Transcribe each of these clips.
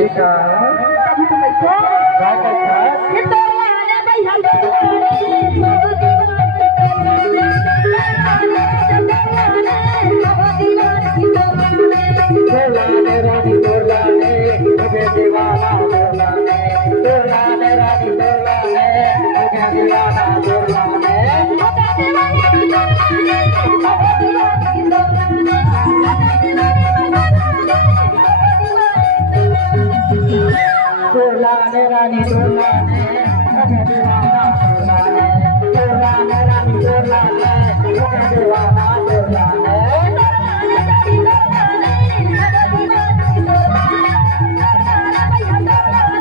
बेटा कभी तो मैं को क्या करता ये तो आने भाई हम तोलाने रानी तोलाने मुझे दीवाना तोलाने तोलाने रानी तोलाने मुझे दीवाना तोलाने तोलाने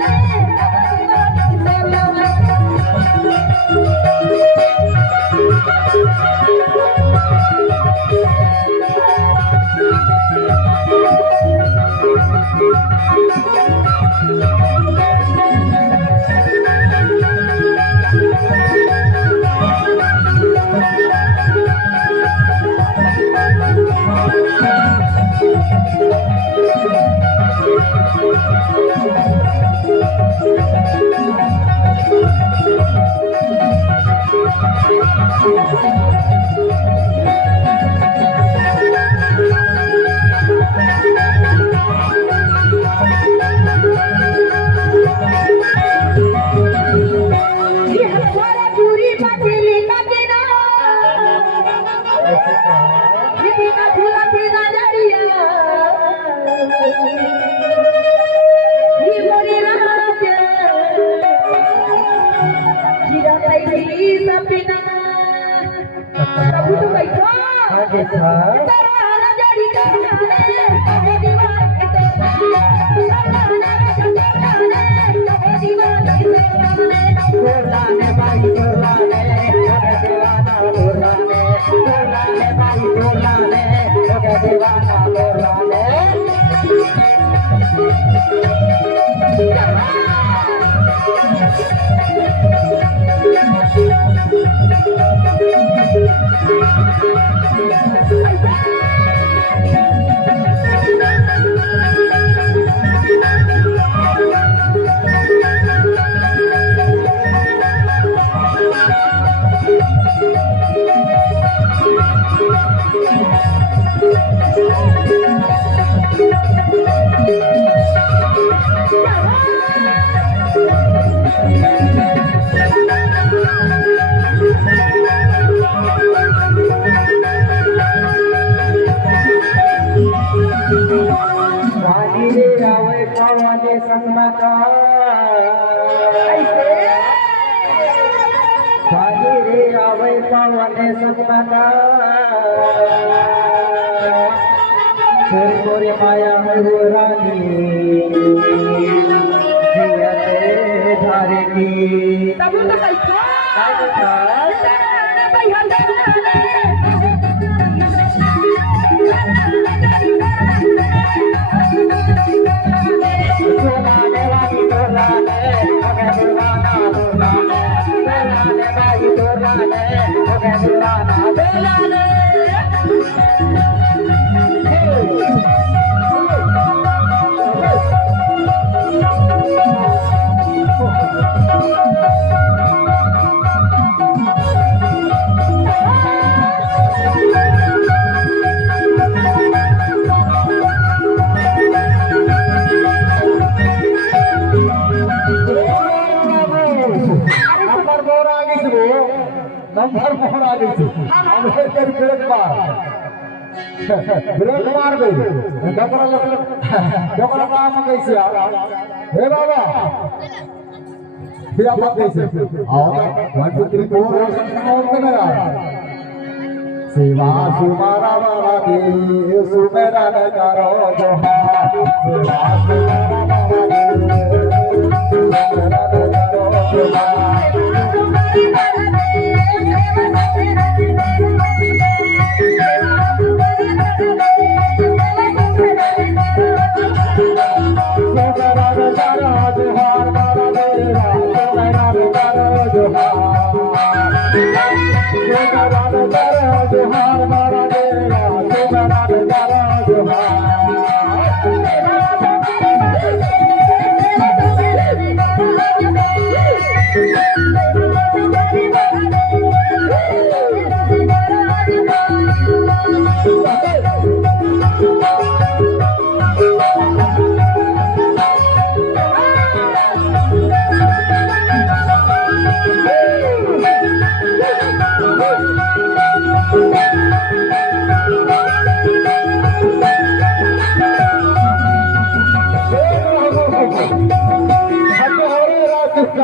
रानी तोलाने मुझे दीवाना तोलाने तोलाने रानी तोलाने मुझे दीवाना तोलाने मोरे माया हो रानी जियते धारे की तब तो कैसा नंबर फोन आ गई हमरे कर ब्रेक मार गई डकरा काम कैसे हे बाबा फिर आप कैसे आओ 1 2 3 4 मेरा सेवा सुमारा बाबा के सुमेरा न करो जोहार सेवा सुमारा बाबा के सुमेरा न करो जोहार जोहार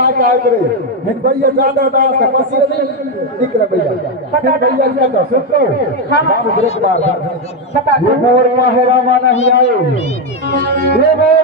कहा काय करे हिन भैया ज्यादा ना तपस्या नहीं निकल भैया हिन भैया क्या तो सुन लो हम ब्रेक मार बता ये मोर माहेरा माना ही आए ये मोर